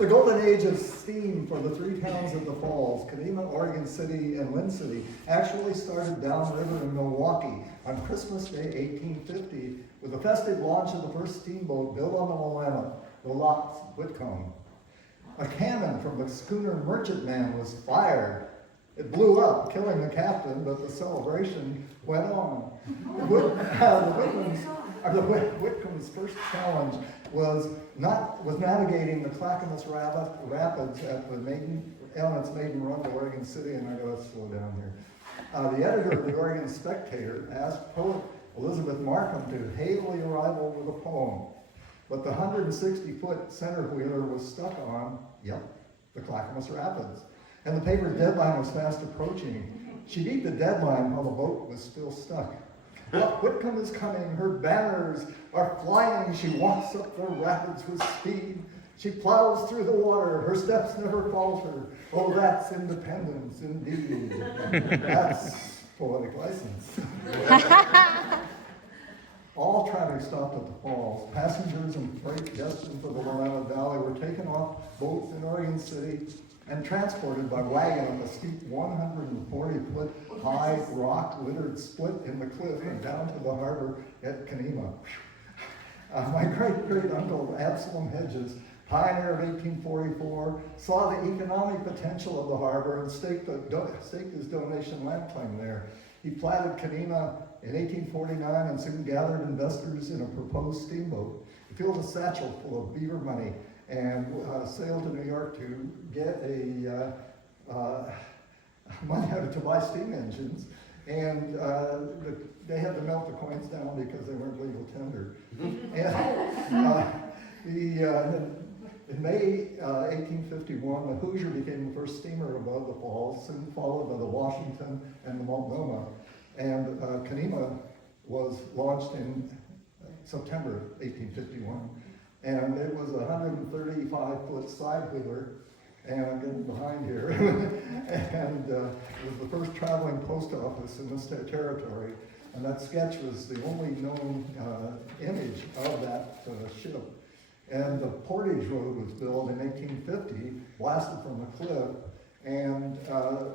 The golden age of steam for the three towns of the falls, Kanema, Oregon City, and Lynn City, actually started downriver in Milwaukee on Christmas Day 1850 with the festive launch of the first steamboat built on the Willamette, the Loch Whitcomb. A cannon from the schooner Merchantman was fired. It blew up, killing the captain, but the celebration went on. The Whitcomb's first challenge was navigating the Clackamas Rapids on its maiden run to Oregon City, and I gotta slow down here. The editor of the Oregon Spectator asked poet Elizabeth Markham to hail the arrival with a poem, but the 160-foot center wheeler was stuck on, the Clackamas Rapids, and the paper's deadline was fast approaching. She beat the deadline while the boat was still stuck. Look, Whitcomb is coming, her banners are flying, she walks up the rapids with speed. She plows through the water, her steps never falter. Oh, that's independence indeed. That's poetic license. All traffic stopped at the falls. Passengers and freight destined for the Willamette Valley were taken off boats in Oregon City and transported by wagon up a steep 140-foot high rock-littered split in the cliff and down to the harbor at Kanema. My great-great-uncle Absalom Hedges, pioneer of 1844, saw the economic potential of the harbor and staked his donation land claim there. He platted Kanema in 1849 and soon gathered investors in a proposed steamboat. He filled a satchel full of beaver money and sailed to New York to get money to buy steam engines, and they had to melt the coins down because they weren't legal tender. In May 1851, the Hoosier became the first steamer above the falls, soon followed by the Washington and the Multnomah, and Kanema was launched in September 1851. And it was a 135-foot side wheeler, and I'm getting behind here. And it was the first traveling post office in this territory. And that sketch was the only known image of that ship. And the portage road was built in 1850, blasted from the cliff. And I'm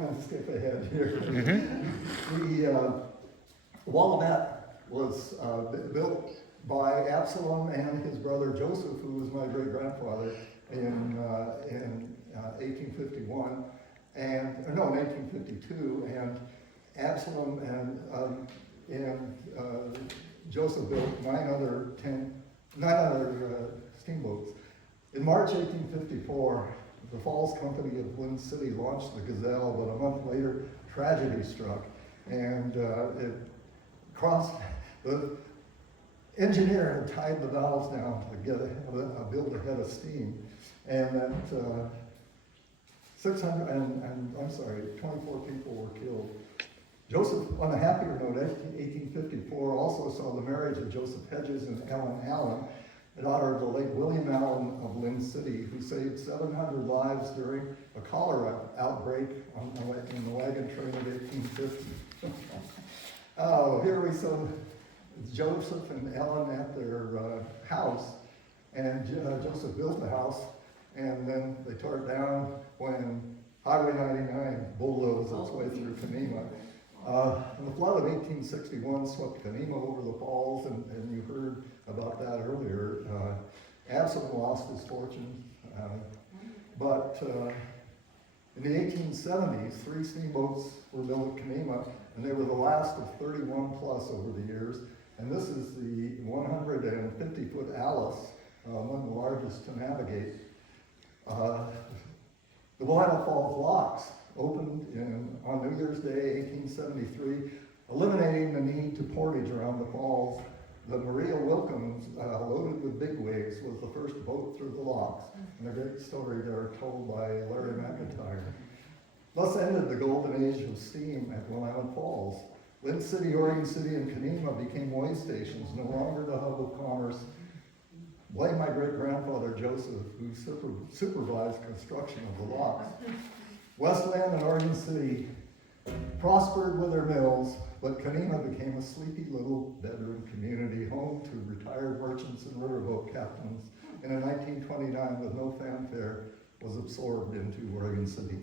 going to skip ahead here. The Willamette was built by Absalom and his brother Joseph, who was my great-grandfather, in 1851, in 1852, and Absalom and Joseph built nine other steamboats. In March 1854, the Falls Company of Lynn City launched the Gazelle, but a month later, tragedy struck, and it crossed. The engineer had tied the valves down to build a head of steam, and that 24 people were killed. Joseph, on a happier note, 1854 also saw the marriage of Joseph Hedges and Ellen Allen, a daughter of the late William Allen of Lynn City, who saved 700 lives during a cholera outbreak in the wagon train of 1850. Here we saw Joseph and Ellen at their house, and Joseph built the house, and then they tore it down when Highway 99 bulldozed its way through Kanema. And the flood of 1861 swept Kanema over the falls, and you heard about that earlier. Absalom lost his fortune, but in the 1870s, 3 steamboats were built at Kanema, and they were the last of 31 plus over the years. And this is the 150-foot Alice, one of the largest to navigate. The Willamette Falls locks opened on New Year's Day, 1873, eliminating the need to portage around the falls. The Maria Wilkins, loaded with bigwigs, was the first boat through the locks. And a great story there told by Larry McIntyre. Thus ended the golden age of steam at Willamette Falls. Lynn City, Oregon City, and Kanema became way stations, no longer the hub of commerce. Blame my great-grandfather Joseph, who supervised construction of the locks. Westland and Oregon City prospered with their mills, but Kanema became a sleepy little veteran community, home to retired merchants and riverboat captains, and in 1929, with no fanfare, was absorbed into Oregon City.